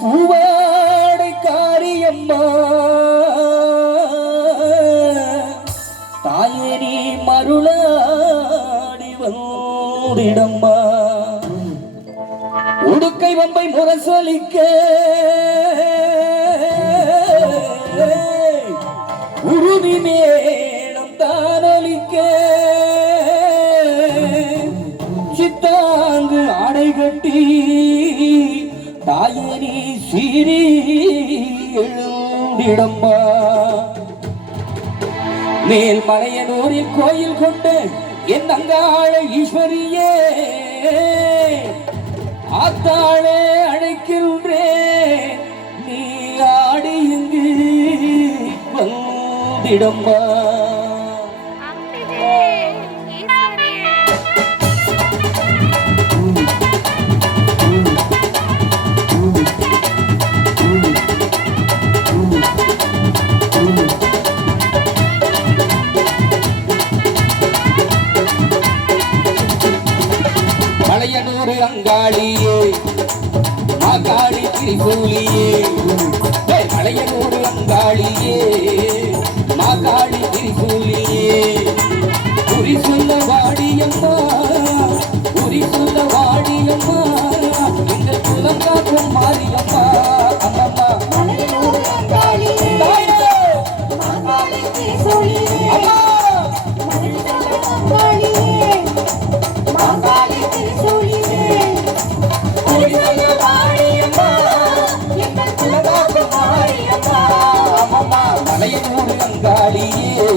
பூவாடை காரியம்மா தாயே நீ மருளாடி வந்திடம்மா உடுக்கை வம்பை முரசொலிக்க உருவி மேடம் தானொலிக்க சித்தாங்கு ஆடை கட்டி தாயே நீ சீரி எழுந்திடம்மா மேல் மலையனூரில் கோயில் கொண்டு என் அங்காள ஈஸ்வரியே ஆத்தாளே அழைக்கின்றேன் நீ ஆடி இங்கு வந்திடம்மா மலையனூர் அங்காளியே மாகாளி திரிசூலியே மலையனூர் அங்காளியே மாகாளி திரிசூலியே குறி சொல்ல வாடியம்மா குறி சொல்ல வாடியம்மா எங்கள் குலம் காக்கும் மாரியம்மா அம்மம்மா மலையனூர் அங்காளியே மாகாளி திரிசூலியே அம்மா மலையனூர் அங்காளியே மாகாளி திரிசூலியே குறி சொல்ல வாடியம்மா எங்கள் குலம் காக்கும் மாரியம்மா அம்மம்மா மலையனூர் அங்காளியே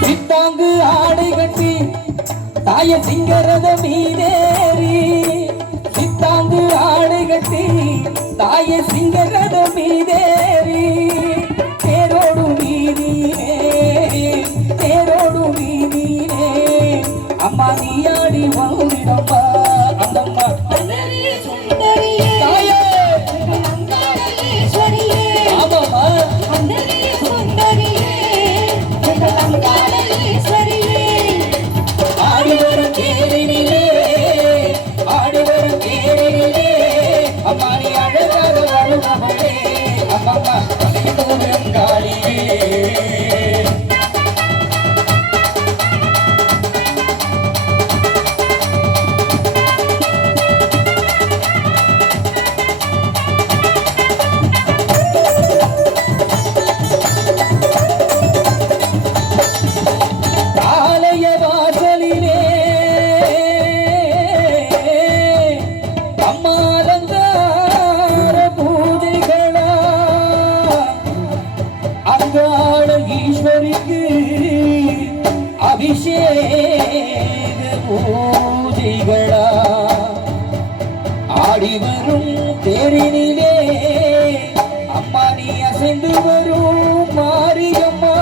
சித்தாங்கு ஆடை கட்டி தாய சிங்கரத மீனேறி சித்தாங்கு ஆடை கட்டி தாய சிங்கரத மீனேறி தேரோடு மீனே தேரோடு மீனே அம்மா நீயாடி வந்திடம்மா அந்தம்மா அந்தரியே சுந்தரியே தாயே அங்காளீஸ்வரியே ஆமாம்மா அந்தரியே சுந்தரியே அங்காளீஸ்வரியே ஆடி வரும் தேரினிலே ஆடி வரும் தேரினிலே அம்மா நீ அழகாக வருபவளே அம்மம்மா மலையனூர் அங்காளியே ஆலய வாசலிலே அம்மாலங்கார பூஜைகளா அங்காள ஈஸ்வரிக்கு அபிஷேக பூஜைகளா ஆடி வரும் தேரினிலே அம்மா நீ அசைந்து வரும் மாரியம்மா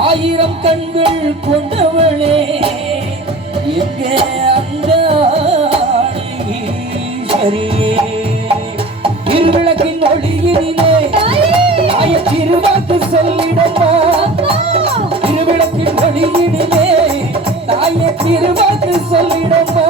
ஆயிரம் கண்கள் கொண்டவளே எங்க அந்த ஈஸ்வரியே திருவிளக்கின் ஒளியினிலே தாய திருவாக்கு சொல்லிடம்மா திருவிளக்கின் ஒளியினிலே தாய திருவாக்கு சொல்லிடம்மா